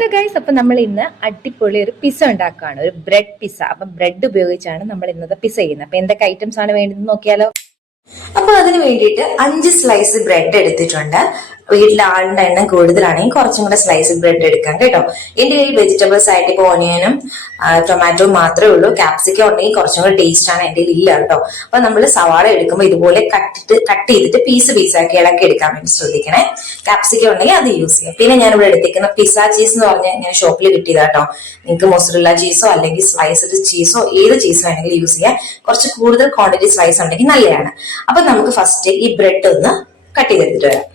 Guys, അപ്പൊ നമ്മൾ ഇന്ന് അടിപൊളി ഒരു പിസ്സ ഉണ്ടാക്കുകയാണ്, ഒരു ബ്രെഡ് പിസ്സ. അപ്പൊ ബ്രെഡ് ഉപയോഗിച്ചാണ് നമ്മൾ ഇന്നത്തെ പിസ്സ ചെയ്യുന്നത്. അപ്പൊ എന്തൊക്കെ ഐറ്റംസ് ആണ് വേണ്ടതെന്ന് നോക്കിയാലോ. അപ്പൊ അതിന് വേണ്ടിയിട്ട് 5 സ്ലൈസ് ബ്രെഡ് എടുത്തിട്ടുണ്ട്. വീട്ടിലെ ആളിന്റെ എണ്ണം കൂടുതലാണെങ്കിൽ കുറച്ചും കൂടെ സ്ലൈസ് ബ്രെഡ് എടുക്കാം കേട്ടോ. എന്റെ കയ്യിൽ വെജിറ്റബിൾസ് ആയിട്ട് ഇപ്പോൾ ഓനിയനും ടൊമാറ്റോ മാത്രമേ ഉള്ളൂ. ക്യാപ്സിക്കം ഉണ്ടെങ്കിൽ കുറച്ചും കൂടെ ടേസ്റ്റ് ആണ്, എന്റെ കയ്യിൽ ഇല്ല കേട്ടോ. അപ്പൊ നമ്മൾ സവാള എടുക്കുമ്പോൾ ഇതുപോലെ കട്ട് ചെയ്തിട്ട് പീസാക്കി ഇളക്കി എടുക്കാൻ വേണ്ടി ശ്രദ്ധിക്കണേ. ക്യാപ്സിക്കം ഉണ്ടെങ്കിൽ അത് യൂസ് ചെയ്യാം. പിന്നെ ഞാൻ ഇവിടെ എടുത്തിരിക്കുന്ന പിസ്സ ചീസ് എന്ന് പറഞ്ഞാൽ ഞാൻ ഷോപ്പിൽ കിട്ടിയതാ കേട്ടോ. നിങ്ങൾക്ക് മൊസറല്ല ചീസോ അല്ലെങ്കിൽ സ്ലൈസ്ഡ് ചീസോ ഏത് ചീസ് വേണമെങ്കിലും യൂസ് ചെയ്യാം. കുറച്ച് കൂടുതൽ ക്വാണ്ടിറ്റി സ്ലൈസ് ഉണ്ടെങ്കിൽ നല്ലതാണ്. അപ്പൊ നമുക്ക് ഫസ്റ്റ് ഈ ബ്രെഡ് ഒന്ന് കട്ട് ചെയ്തെടുത്തിട്ട് വരാം.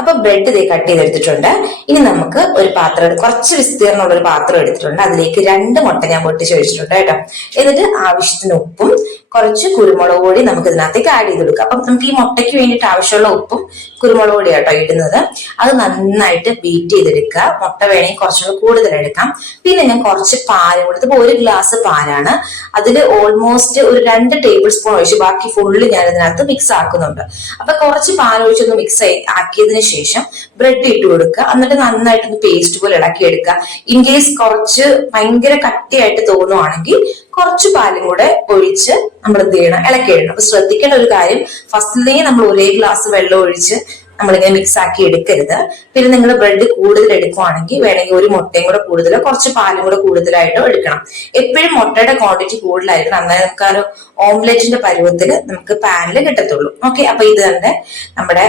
അപ്പൊ ബ്രെഡ് ഇതേ കട്ട് ചെയ്തെടുത്തിട്ടുണ്ട്. ഇനി നമുക്ക് ഒരു പാത്രം, കുറച്ച് വിസ്തീർണമുള്ള ഒരു പാത്രം എടുത്തിട്ടുണ്ട്. അതിലേക്ക് 2 മുട്ട ഞാൻ പൊട്ടിച്ച് ഒഴിച്ചിട്ടുണ്ട് കേട്ടോ. എന്നിട്ട് ആവശ്യത്തിന് ഉപ്പും കുറച്ച് കുരുമുളക് പൊടി നമുക്ക് ഇതിനകത്തേക്ക് ആഡ് ചെയ്ത് കൊടുക്കാം. അപ്പം നമുക്ക് ഈ മുട്ടയ്ക്ക് വേണ്ടിയിട്ട് ആവശ്യമുള്ള ഉപ്പും കുരുമുളക് പൊടി കേട്ടോ ഇടുന്നത്. അത് നന്നായിട്ട് ബീറ്റ് ചെയ്തെടുക്കുക. മുട്ട വേണമെങ്കിൽ കുറച്ചുകൂടെ കൂടുതൽ എടുക്കാം. പിന്നെ ഞാൻ കുറച്ച് പാലും കൊടുത്ത്, ഇപ്പൊ 1 ഗ്ലാസ് പാലാണ്, അതിൽ ഓൾമോസ്റ്റ് ഒരു 2 ടേബിൾ സ്പൂൺ ഒഴിച്ച് ബാക്കി ഫുള്ള് ഞാൻ ഇതിനകത്ത് മിക്സ് ആക്കുന്നുണ്ട്. അപ്പൊ കുറച്ച് പാൽ ഒഴിച്ചൊന്ന് മിക്സ് ആക്കിയതിന് ശേഷം ബ്രെഡ് ഇട്ട് കൊടുക്കുക. എന്നിട്ട് നന്നായിട്ടൊന്ന് പേസ്റ്റ് പോലെ ഇളക്കിയെടുക്കുക. ഇൻ കേസ് കുറച്ച് ഭയങ്കര കട്ടിയായിട്ട് തോന്നുവാണെങ്കിൽ കുറച്ച് പാലും കൂടെ ഒഴിച്ച് നമ്മൾ എന്ത് ചെയ്യണം, ഇളക്കിയിടണം. അപ്പൊ ശ്രദ്ധിക്കേണ്ട ഒരു കാര്യം, ഫസ്റ്റിലേ നമ്മൾ 1 ഗ്ലാസ് വെള്ളം ഒഴിച്ച് നമ്മളിങ്ങനെ മിക്സ് ആക്കി എടുക്കരുത്. പിന്നെ നിങ്ങൾ ബ്രെഡ് കൂടുതൽ എടുക്കുവാണെങ്കിൽ വേണമെങ്കിൽ 1 മുട്ടയും കൂടെ കൂടുതലോ കുറച്ച് പാലും കൂടെ കൂടുതലായിട്ടോ എടുക്കണം. എപ്പോഴും മുട്ടയുടെ ക്വാണ്ടിറ്റി കൂടുതലായിരിക്കണം, അന്നേരം നമുക്ക് ആ ഒരു ഓംലെറ്റിന്റെ പരുവത്തിന് നമുക്ക് പാനിൽ കിട്ടത്തുള്ളൂ. ഓക്കെ, അപ്പൊ ഇത് തന്നെ നമ്മുടെ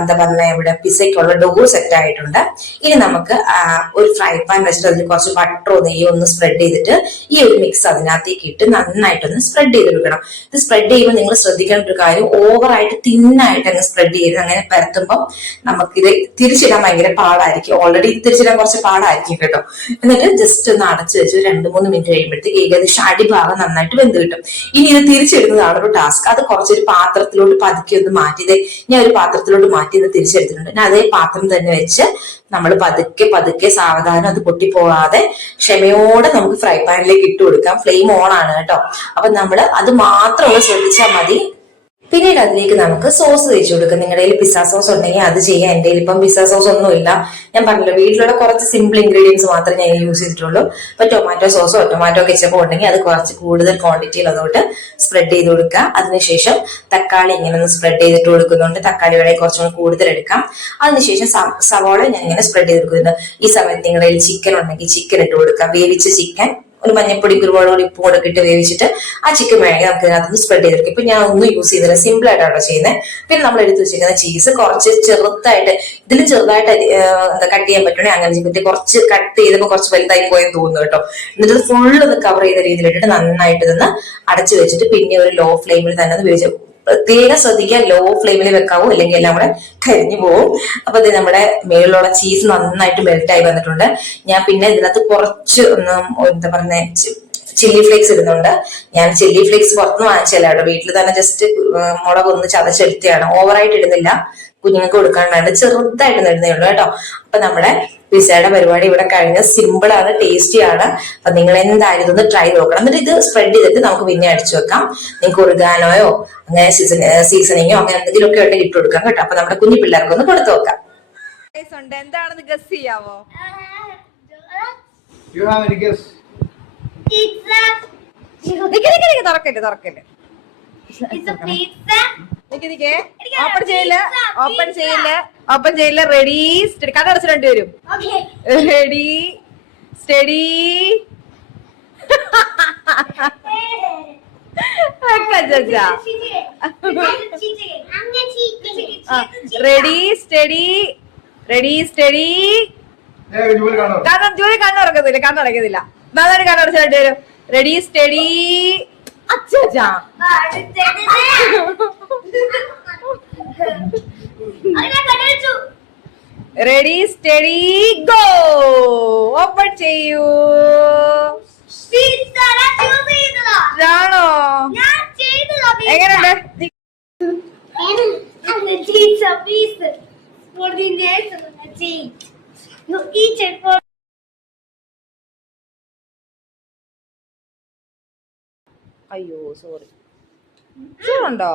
എന്താ പറഞ്ഞ ഇവിടെ പിസയ്ക്കുള്ള ഡോ സെറ്റ് ആയിട്ടുണ്ട്. ഇനി നമുക്ക് ഒരു ഫ്രൈ പാൻ വെച്ചിട്ട് അതിൽ കുറച്ച് ബട്ടറോ നെയ്യോ ഒന്ന് സ്പ്രെഡ് ചെയ്തിട്ട് ഈ ഒരു മിക്സ് അതിനകത്തേക്ക് ഇട്ട് നന്നായിട്ടൊന്ന് സ്പ്രെഡ് ചെയ്തെടുക്കണം. ഇത് സ്പ്രെഡ് ചെയ്യുമ്പോൾ നിങ്ങൾ ശ്രദ്ധിക്കേണ്ട ഒരു കാര്യം, ഓവറായിട്ട് തിന്നായിട്ട് അങ്ങ് സ്പ്രെഡ് ചെയ്ത് അങ്ങനെ പരത്തുമ്പോൾ നമുക്കിത് തിരിച്ചിടാൻ ഭയങ്കര പാടായിരിക്കും. ഓൾറെഡി തിരിച്ചിടാൻ കുറച്ച് പാടായിരിക്കും കേട്ടോ. എന്നിട്ട് ജസ്റ്റ് ഒന്ന് അടച്ചു വെച്ച് 2-3 മിനിറ്റ് കഴിയുമ്പോഴത്തേക്ക് ഏകദേശം അടിഭാഗം നന്നായിട്ട് വെന്ത് കിട്ടും. ഇനി ഇത് തിരിച്ചിടുന്നതാണ് ഒരു ടാസ്ക്. അത് കുറച്ചൊരു പാത്രത്തിലോട്ട് പതുക്കെ ഒന്ന് മാറ്റിയത് ഞാൻ ഒരു പാത്രത്തിലോട്ട് മാറ്റി ഇത് തിരിച്ചെടുത്തിട്ടുണ്ട്. ഞാൻ അതേ പാത്രം തന്നെ വെച്ച് നമ്മൾ പതുക്കെ സാവധാനം അത് പൊട്ടിപ്പോകാതെ ക്ഷമയോടെ നമുക്ക് ഫ്രൈ പാനിലേക്ക് ഇട്ട് കൊടുക്കാം. ഫ്ലെയിം ഓൺ ആണ് കേട്ടോ. അപ്പൊ നമ്മൾ അത് മാത്രം ഒന്ന് ശ്രദ്ധിച്ചാൽ മതി. പിന്നീട് അതിലേക്ക് നമുക്ക് സോസ് തേച്ച് കൊടുക്കാം. നിങ്ങളുടെ കയ്യിൽ പിസ്സ സോസ് ഉണ്ടെങ്കിൽ അത് ചെയ്യാം. എന്റെ കയ്യിൽ ഇപ്പം പിസ്സ സോസ് ഒന്നും ഇല്ല. ഞാൻ പറഞ്ഞല്ലോ, വീട്ടിലുള്ള കുറച്ച് സിമ്പിൾ ഇൻഗ്രീഡിയൻസ് മാത്രമേ ഞാൻ യൂസ് ചെയ്തിട്ടുള്ളൂ. ഇപ്പൊ ടൊമാറ്റോ സോസോ ടൊമാറ്റോ കെച്ചപ്പോ ഉണ്ടെങ്കിൽ അത് കുറച്ച് കൂടുതൽ ക്വാണ്ടിറ്റിയിൽ അതോട്ട് സ്പ്രെഡ് ചെയ്ത് കൊടുക്കുക. അതിനുശേഷം തക്കാളി ഇങ്ങനെ ഒന്ന് സ്പ്രെഡ് ചെയ്തിട്ട് കൊടുക്കുന്നുണ്ട്. തക്കാളി വേണമെങ്കിൽ കുറച്ചുകൂടി കൂടുതൽ എടുക്കാം. അതിനുശേഷം സവോള ഞാൻ ഇങ്ങനെ സ്പ്രെഡ് ചെയ്ത് കൊടുക്കുന്നുണ്ട്. ഈ സമയത്ത് നിങ്ങളുടെ കയ്യിൽ ചിക്കൻ ഉണ്ടെങ്കിൽ ചിക്കൻ ഇട്ട് കൊടുക്കാം. വേവിച്ച ചിക്കൻ ഒരു മഞ്ഞപ്പൊടി കുരുമുളക് പൊടി ഉപ്പും കൂടെ ഇട്ട് വേവിച്ചിട്ട് ആ ചിക്കൻ വേണമെങ്കിൽ നമുക്ക് ഇതിനകത്ത് സ്പ്രെഡ് ചെയ്തെടുക്കും. ഇപ്പൊ ഞാൻ ഒന്നും യൂസ് ചെയ്തില്ല, സിമ്പിൾ ആയിട്ടാണോ ചെയ്യുന്നത്. പിന്നെ നമ്മൾ എടുത്ത് വെച്ചിരിക്കുന്ന ചീസ് കുറച്ച് ചെറുതായിട്ട്, ഇതിലും ചെറുതായിട്ട് എന്താ കട്ട് ചെയ്യാൻ പറ്റണേ അങ്ങനെ ചെയ്തിട്ട്, കുറച്ച് കട്ട് ചെയ്തപ്പോൾ കുറച്ച് വലുതായി പോയെന്ന് തോന്നുന്നു കേട്ടോ. എന്നിട്ട് ഫുള്ള് ഒന്ന് കവർ ചെയ്ത രീതിയിൽ ഇട്ടിട്ട് നന്നായിട്ട് ഇതൊന്ന് അടച്ചു വെച്ചിട്ട് പിന്നെ ഒരു ലോ ഫ്ലെയിമിൽ തന്നെ ഒന്ന് വേവിച്ചു. പ്രത്യേകം ശ്രദ്ധിക്കുക, ലോ ഫ്ലെയിമിൽ വെക്കാവൂ, അല്ലെങ്കിൽ എല്ലാം കൂടെ കരിഞ്ഞു പോകും. അപ്പൊ ഇത് നമ്മുടെ മേളിലുള്ള ചീസ് നന്നായിട്ട് മെൽറ്റായി വന്നിട്ടുണ്ട്. ഞാൻ പിന്നെ ഇതിനകത്ത് കുറച്ച് എന്താ പറയുന്ന ചില്ലി ഫ്ലേക്സ് ഇടുന്നുണ്ട്. ഞാൻ ചില്ലി ഫ്ലേക്സ് പുറത്തുനിന്ന് വാങ്ങിച്ചല്ല കേട്ടോ, വീട്ടിൽ തന്നെ ജസ്റ്റ് മുളക് ഒന്ന് ചതച്ചെടുത്തതാണ്. ഓവറായിട്ട് ഇടുന്നില്ല, കുഞ്ഞുങ്ങൾക്ക് കൊടുക്കാണ്ടാണ്, ചെറുതായിട്ട് ഇടുന്നേ ഉള്ളൂ കേട്ടോ. അപ്പൊ നമ്മുടെ പിസ്സയുടെ പരിപാടി ഇവിടെ കഴിഞ്ഞ, സിമ്പിൾ ആണ്, ടേസ്റ്റി ആണ്. അപ്പൊ നിങ്ങൾ എന്തായാലും ഇതൊന്ന് ട്രൈ നോക്കണം. എന്നിട്ട് ഇത് സ്പ്രെഡ് ചെയ്തിട്ട് നമുക്ക് പിന്നെ അടിച്ചു വെക്കാം. നിങ്ങൾക്ക് ഒറിഗാനോയോ അങ്ങനെ സീസണിങ്ങോ അങ്ങനെ എന്തെങ്കിലും ഒക്കെ ആയിട്ട് ഇട്ട് കൊടുക്കാം കേട്ടോ. അപ്പൊ നമ്മുടെ കുഞ്ഞു പിള്ളേർക്ക് ഒന്ന് കൊടുത്തു നോക്കാം. എന്താണെന്ന് ഗസ് ചെയ്യാവോ? തുറക്കല്ലേ. ഓപ്പൺ ചെയ്യില്ല. റെഡി കണ്ണടച്ച് 2 പേരും. Ready steady. Ready steady. ജോലി കണ്ണടക്കത്തില്ല. നന്നായിട്ട് കണ്ണടച്ച് 2 പേരും. Ready steady. അച്ഛാ റെഡി സ്റ്റഡി ഗോ. ഓപ്പൺ ചെയ്യൂ. ആണോ? എങ്ങനെയുണ്ട്? അയ്യോ സോറി, ചൂടുണ്ടോ?